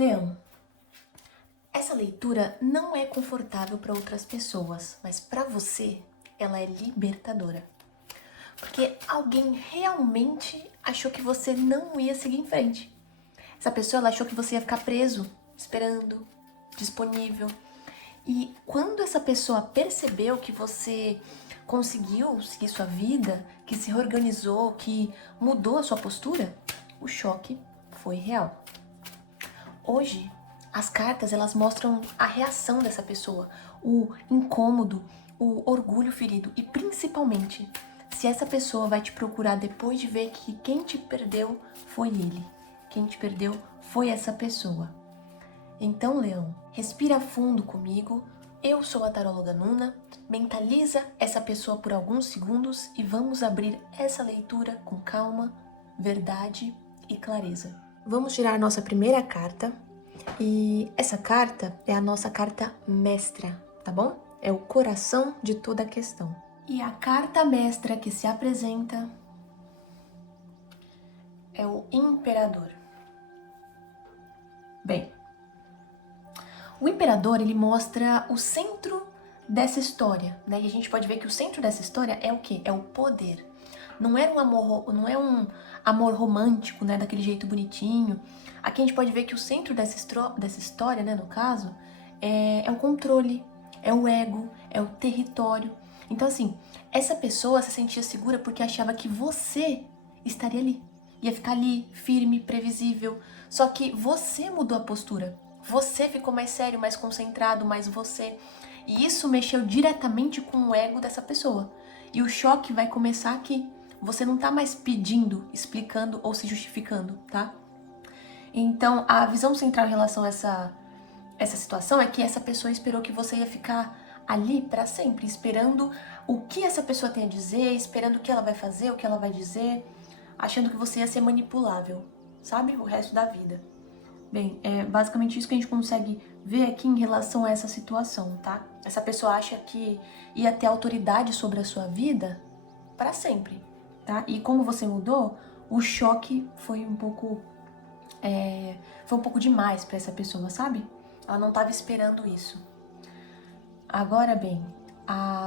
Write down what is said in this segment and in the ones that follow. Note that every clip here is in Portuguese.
Leão, essa leitura não é confortável para outras pessoas, mas para você ela é libertadora. Porque alguém realmente achou que você não ia seguir em frente. Essa pessoa ela achou que você ia ficar preso, esperando, disponível. E quando essa pessoa percebeu que você conseguiu seguir sua vida, que se reorganizou, que mudou a sua postura, o choque foi real. Hoje, as cartas elas mostram a reação dessa pessoa, o incômodo, o orgulho ferido e principalmente se essa pessoa vai te procurar depois de ver que quem te perdeu foi ele, quem te perdeu foi essa pessoa. Então, Leão, respira fundo comigo. Eu sou a taróloga Nuna. Mentaliza essa pessoa por alguns segundos e vamos abrir essa leitura com calma, verdade e clareza. Vamos tirar a nossa primeira carta e essa carta é a nossa carta mestra, tá bom? É o coração de toda a questão. E a carta mestra que se apresenta é o Imperador. Bem, o Imperador ele mostra o centro dessa história, né? E a gente pode ver que o centro dessa história é o quê? É o poder. Não é um amor romântico, né? Daquele jeito bonitinho. Aqui a gente pode ver que o centro dessa história, né? No caso, é o controle, é o ego, é o território. Então, assim, essa pessoa se sentia segura porque achava que você estaria ali. Ia ficar ali, firme, previsível. Só que você mudou a postura. Você ficou mais sério, mais concentrado, mais você. E isso mexeu diretamente com o ego dessa pessoa. E o choque vai começar aqui. Você não tá mais pedindo, explicando ou se justificando, tá? Então, a visão central em relação a essa situação é que essa pessoa esperou que você ia ficar ali para sempre, esperando o que essa pessoa tem a dizer, esperando o que ela vai fazer, o que ela vai dizer, achando que você ia ser manipulável, sabe? O resto da vida. Bem, é basicamente isso que a gente consegue ver aqui em relação a essa situação, tá? Essa pessoa acha que ia ter autoridade sobre a sua vida para sempre, tá? E como você mudou, o choque foi um pouco demais para essa pessoa, sabe? Ela não estava esperando isso. Agora, bem,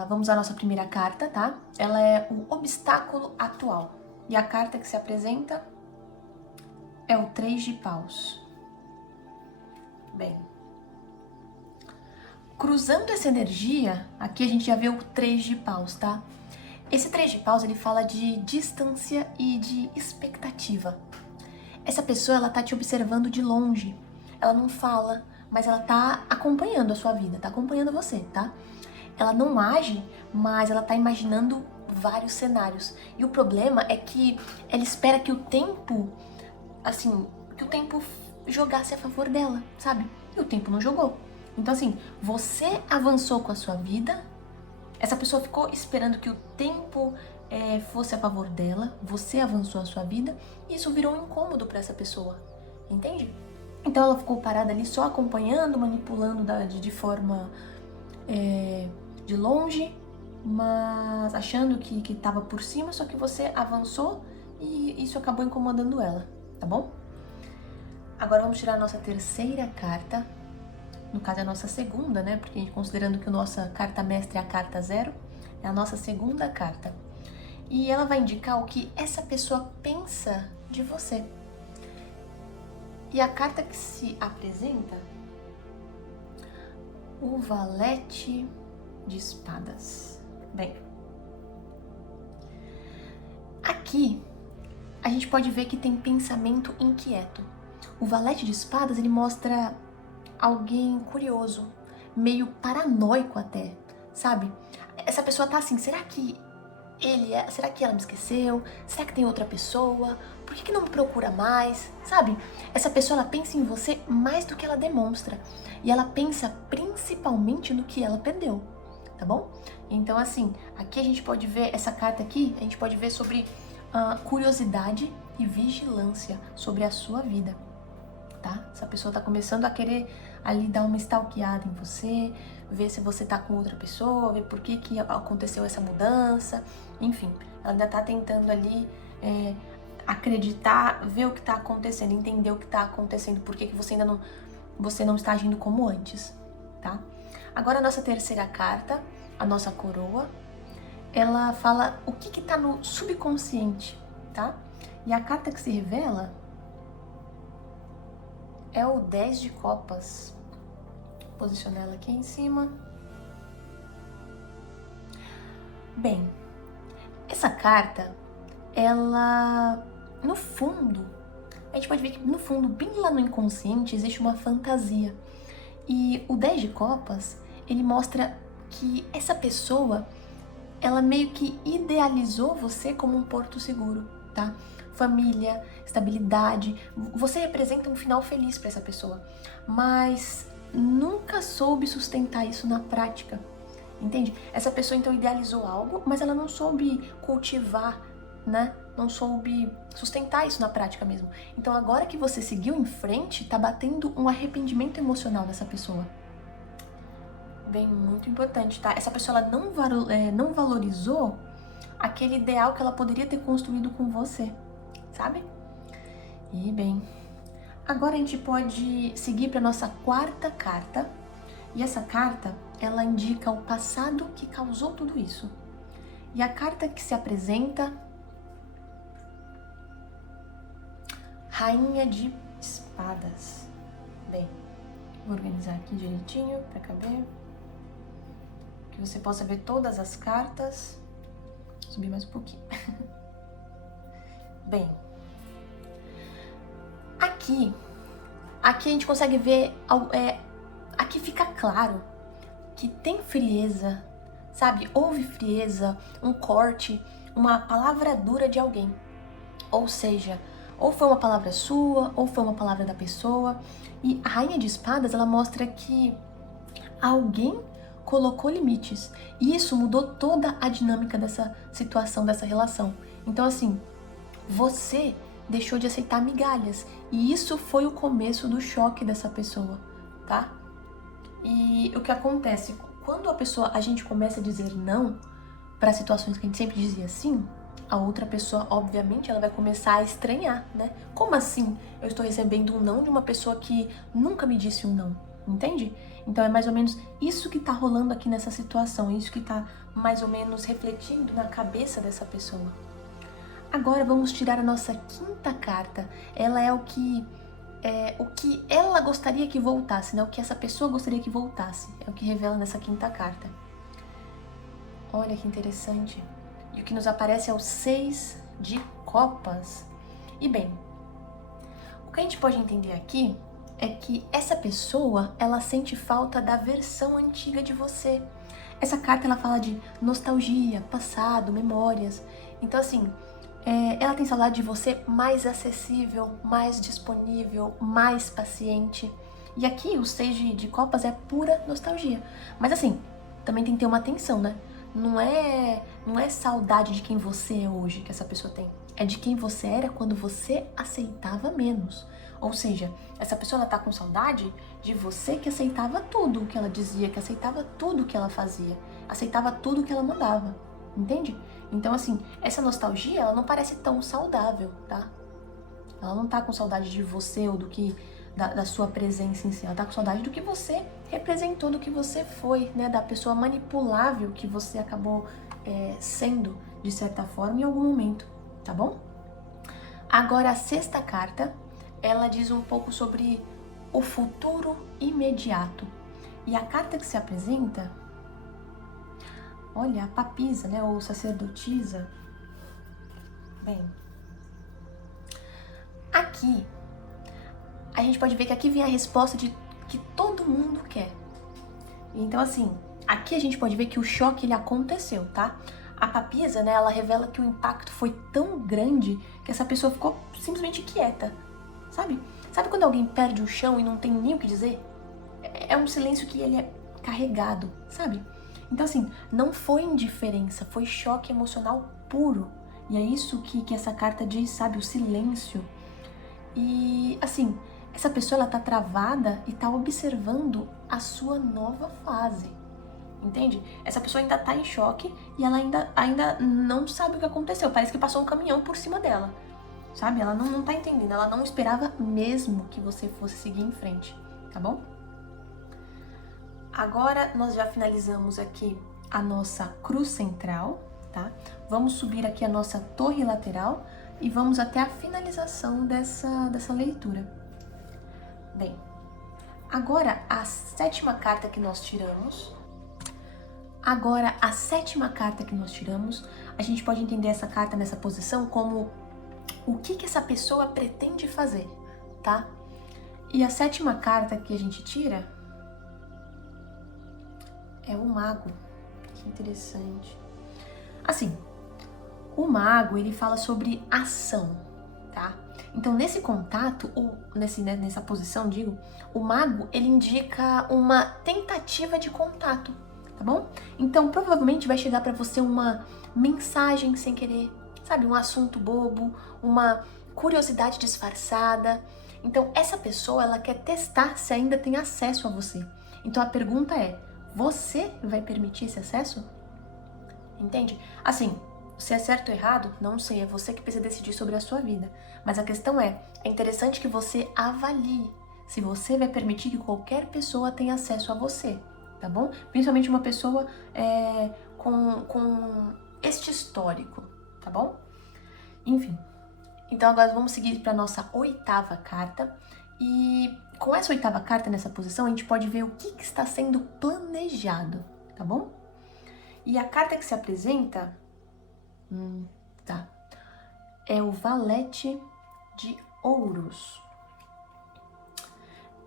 vamos à nossa primeira carta, tá? Ela é o obstáculo atual. E a carta que se apresenta é o 3 de paus. Bem, cruzando essa energia, aqui a gente já vê o 3 de paus, tá? Esse 3 de paus, ele fala de distância e de expectativa. Essa pessoa, ela tá te observando de longe. Ela não fala, mas ela tá acompanhando a sua vida, tá acompanhando você, tá? Ela não age, mas ela tá imaginando vários cenários. E o problema é que ela espera que o tempo, assim, jogasse a favor dela, sabe? E o tempo não jogou. Então, assim, você avançou com a sua vida, essa pessoa ficou esperando que o tempo fosse a favor dela, você avançou a sua vida, e isso virou um incômodo para essa pessoa, entende? Então ela ficou parada ali só acompanhando, manipulando de forma de longe, mas achando que estava por cima, só que você avançou e isso acabou incomodando ela, tá bom? Agora vamos tirar a nossa terceira carta, no caso é a nossa segunda, né? Porque considerando que a nossa carta mestre é a carta 0, é a nossa segunda carta. E ela vai indicar o que essa pessoa pensa de você. E a carta que se apresenta, o valete de espadas. Bem, aqui a gente pode ver que tem pensamento inquieto. O valete de espadas, ele mostra alguém curioso, meio paranoico até, sabe? Essa pessoa tá assim, será que será que ela me esqueceu? Será que tem outra pessoa? Por que não me procura mais? Sabe? Essa pessoa, ela pensa em você mais do que ela demonstra. E ela pensa principalmente no que ela perdeu, tá bom? Então, assim, aqui a gente pode ver, essa carta aqui, a gente pode ver sobre curiosidade e vigilância sobre a sua vida, tá? Essa pessoa tá começando a querer ali dar uma stalkeada em você, ver se você tá com outra pessoa, ver por que aconteceu essa mudança, enfim, ela ainda tá tentando ali acreditar, ver o que tá acontecendo, entender o que tá acontecendo, por que você não está agindo como antes, tá? Agora a nossa terceira carta, a nossa coroa, ela fala o que tá no subconsciente, tá? E a carta que se revela é o 10 de copas. Vou posicionar ela aqui em cima. Bem, essa carta, ela, no fundo, a gente pode ver que no fundo, bem lá no inconsciente, existe uma fantasia. E o 10 de copas, ele mostra que essa pessoa, ela meio que idealizou você como um porto seguro, tá? Família, estabilidade, você representa um final feliz para essa pessoa, mas nunca soube sustentar isso na prática, entende? Essa pessoa então idealizou algo, mas ela não soube cultivar, né? Não soube sustentar isso na prática mesmo. Então agora que você seguiu em frente, tá batendo um arrependimento emocional dessa pessoa. Bem, muito importante, tá? Essa pessoa ela não valorizou aquele ideal que ela poderia ter construído com você, sabe? E bem, agora a gente pode seguir para nossa quarta carta. E essa carta, ela indica o passado que causou tudo isso. E a carta que se apresenta, Rainha de Espadas. Bem, vou organizar aqui direitinho para caber, que você possa ver todas as cartas. Vou subir mais um pouquinho. Bem, aqui a gente consegue ver, aqui fica claro que tem frieza, sabe? Houve frieza, um corte, uma palavra dura de alguém. Ou seja, ou foi uma palavra sua, ou foi uma palavra da pessoa. E a Rainha de Espadas, ela mostra que alguém colocou limites. E isso mudou toda a dinâmica dessa situação, dessa relação. Então, assim, você deixou de aceitar migalhas. E isso foi o começo do choque dessa pessoa, tá? E o que acontece? Quando a gente começa a dizer não para situações que a gente sempre dizia sim, a outra pessoa, obviamente, ela vai começar a estranhar, né? Como assim eu estou recebendo um não de uma pessoa que nunca me disse um não? Entende? Então é mais ou menos isso que tá rolando aqui nessa situação, isso que tá mais ou menos refletindo na cabeça dessa pessoa. Agora vamos tirar a nossa quinta carta. Ela é o que ela gostaria que voltasse, né? O que essa pessoa gostaria que voltasse. É o que revela nessa quinta carta. Olha que interessante. E o que nos aparece é o 6 de copas. E bem, o que a gente pode entender aqui é que essa pessoa, ela sente falta da versão antiga de você. Essa carta, ela fala de nostalgia, passado, memórias. Então, assim, ela tem saudade de você mais acessível, mais disponível, mais paciente. E aqui, o 6 de copas é pura nostalgia. Mas, assim, também tem que ter uma atenção, né? Não é saudade de quem você é hoje que essa pessoa tem. É de quem você era quando você aceitava menos. Ou seja, essa pessoa ela tá com saudade de você que aceitava tudo o que ela dizia, que aceitava tudo o que ela fazia, aceitava tudo o que ela mandava, entende? Então, assim, essa nostalgia, ela não parece tão saudável, tá? Ela não tá com saudade de você ou da sua presença em si, ela tá com saudade do que você representou, do que você foi, né? Da pessoa manipulável que você acabou sendo, de certa forma, em algum momento, tá bom? Agora, a sexta carta, ela diz um pouco sobre o futuro imediato. E a carta que se apresenta, olha, a papisa, né, ou sacerdotisa. Bem, aqui, a gente pode ver que aqui vem a resposta de que todo mundo quer. Então, assim, aqui a gente pode ver que o choque, ele aconteceu, tá? A papisa, né, ela revela que o impacto foi tão grande que essa pessoa ficou simplesmente quieta, sabe? Sabe quando alguém perde o chão e não tem nem o que dizer? É um silêncio que ele é carregado, sabe? Então, assim, não foi indiferença, foi choque emocional puro. E é isso que essa carta diz, sabe? O silêncio. E, assim, essa pessoa, ela tá travada e tá observando a sua nova fase. Entende? Essa pessoa ainda tá em choque e ela ainda não sabe o que aconteceu. Parece que passou um caminhão por cima dela. sabe? Ela não tá entendendo, ela não esperava mesmo que você fosse seguir em frente, tá bom? Agora nós já finalizamos aqui a nossa cruz central, tá? Vamos subir aqui a nossa torre lateral e vamos até a finalização dessa leitura. Bem, agora a sétima carta que nós tiramos. A gente pode entender essa carta nessa posição como o que essa pessoa pretende fazer, tá? E a sétima carta que a gente tira é o mago. Que interessante. Assim, o mago, ele fala sobre ação, tá? Então, nesse contato, ou nessa posição, digo, o mago, ele indica uma tentativa de contato, tá bom? Então, provavelmente vai chegar pra você uma mensagem sem querer, sabe? Um assunto bobo, uma curiosidade disfarçada. Então, essa pessoa, ela quer testar se ainda tem acesso a você. Então, a pergunta é, você vai permitir esse acesso? Entende? Assim, se é certo ou errado, não sei, é você que precisa decidir sobre a sua vida. Mas a questão é interessante que você avalie se você vai permitir que qualquer pessoa tenha acesso a você, tá bom? Principalmente uma pessoa com este histórico, tá bom? Enfim, então agora vamos seguir para nossa oitava carta. E com essa oitava carta nessa posição, a gente pode ver o que está sendo planejado, tá bom? E a carta que se apresenta é o Valete de Ouros.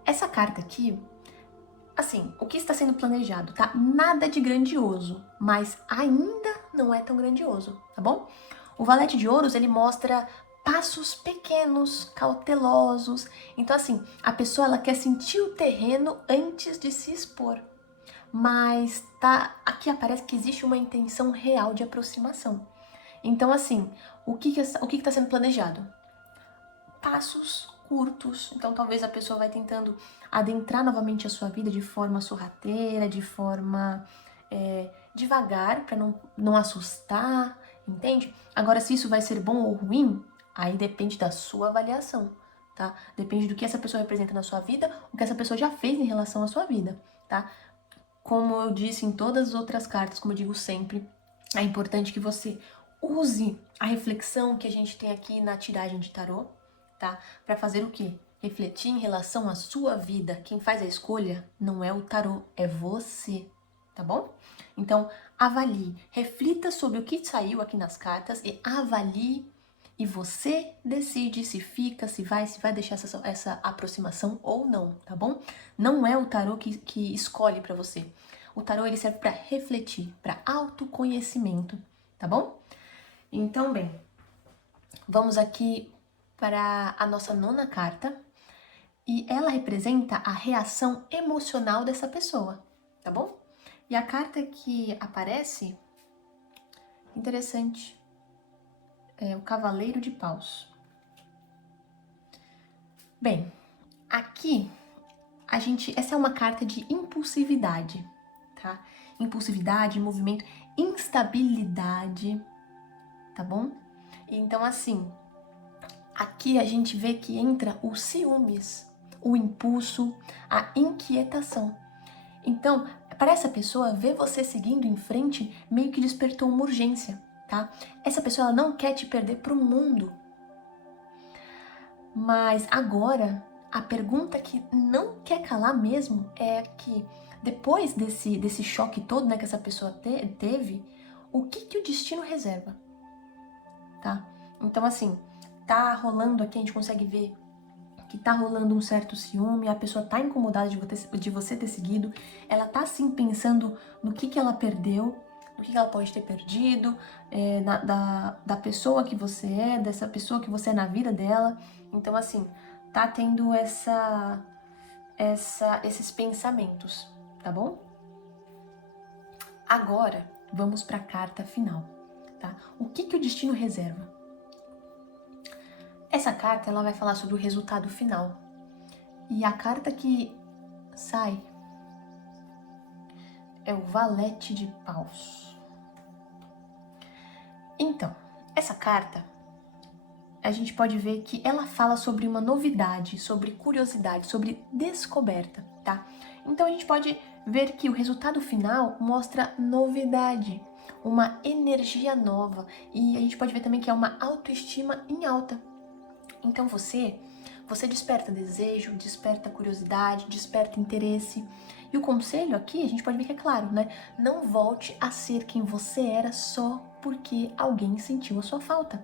Essa carta aqui, assim, o que está sendo planejado, tá? Nada de grandioso, mas ainda não é tão grandioso, tá bom? O Valete de Ouros, ele mostra passos pequenos, cautelosos. Então, assim, a pessoa, ela quer sentir o terreno antes de se expor. Mas aqui aparece que existe uma intenção real de aproximação. Então, assim, o que está sendo planejado? Passos curtos. Então, talvez a pessoa vai tentando adentrar novamente a sua vida de forma sorrateira, de forma devagar, para não assustar, entende? Agora, se isso vai ser bom ou ruim, aí depende da sua avaliação, tá? Depende do que essa pessoa representa na sua vida, o que essa pessoa já fez em relação à sua vida, tá? Como eu disse em todas as outras cartas, como eu digo sempre, é importante que você use a reflexão que a gente tem aqui na tiragem de tarô, tá? Para fazer o quê? Refletir em relação à sua vida. Quem faz a escolha não é o tarô, é você, tá bom? Então, avalie, reflita sobre o que saiu aqui nas cartas e avalie, e você decide se fica, se vai deixar essa aproximação ou não, tá bom? Não é o tarô que escolhe para você. O tarô, ele serve para refletir, para autoconhecimento, tá bom? Então, bem, vamos aqui para a nossa nona carta, e ela representa a reação emocional dessa pessoa, tá bom? E a carta que aparece, interessante, é o Cavaleiro de Paus. Bem, aqui essa é uma carta de impulsividade, tá? Impulsividade, movimento, instabilidade, tá bom? Então, assim, aqui a gente vê que entra os ciúmes, o impulso, a inquietação. Então, para essa pessoa, ver você seguindo em frente meio que despertou uma urgência, tá? Essa pessoa, ela não quer te perder pro mundo. Mas agora, a pergunta que não quer calar mesmo é que depois desse choque todo, né, que essa pessoa teve, o que o destino reserva, tá? Então, assim, tá rolando aqui, a gente consegue ver que tá rolando um certo ciúme, a pessoa tá incomodada de você ter seguido, ela tá, assim, pensando no que ela perdeu, no que ela pode ter perdido, da pessoa que você é, dessa pessoa que você é na vida dela. Então, assim, tá tendo esses pensamentos, tá bom? Agora, vamos para a carta final, tá? O que o destino reserva? Essa carta, ela vai falar sobre o resultado final. E a carta que sai é o Valete de Paus. Então, essa carta, a gente pode ver que ela fala sobre uma novidade, sobre curiosidade, sobre descoberta, tá? Então a gente pode ver que o resultado final mostra novidade, uma energia nova, e a gente pode ver também que é uma autoestima em alta. Então você desperta desejo, desperta curiosidade, desperta interesse. E o conselho aqui, a gente pode ver que é claro, né? Não volte a ser quem você era só porque alguém sentiu a sua falta.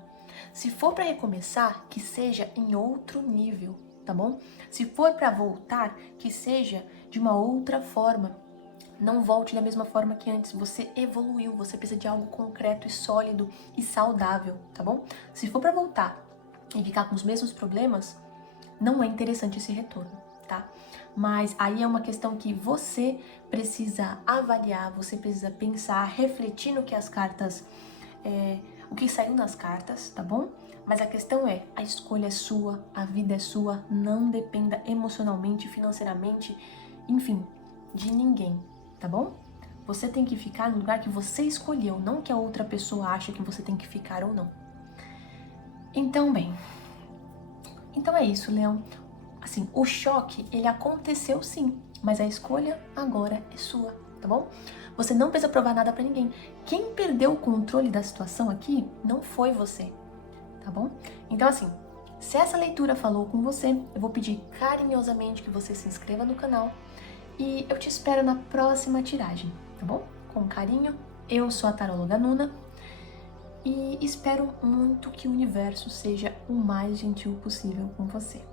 Se for para recomeçar, que seja em outro nível, tá bom? Se for para voltar, que seja de uma outra forma. Não volte da mesma forma que antes. Você evoluiu, você precisa de algo concreto e sólido e saudável, tá bom? Se for para voltar e ficar com os mesmos problemas, não é interessante esse retorno, tá? Mas aí é uma questão que você precisa avaliar, você precisa pensar, refletir no que as cartas, o que saiu nas cartas, tá bom? Mas a questão é, a escolha é sua, a vida é sua, não dependa emocionalmente, financeiramente, enfim, de ninguém, tá bom? Você tem que ficar no lugar que você escolheu, não que a outra pessoa acha que você tem que ficar ou não. Então, bem, então é isso, Leão. Assim, o choque, ele aconteceu sim, mas a escolha agora é sua, tá bom? Você não precisa provar nada pra ninguém. Quem perdeu o controle da situação aqui não foi você, tá bom? Então assim, se essa leitura falou com você, eu vou pedir carinhosamente que você se inscreva no canal e eu te espero na próxima tiragem, tá bom? Com carinho, eu sou a taróloga Nuna e espero muito que o universo seja o mais gentil possível com você.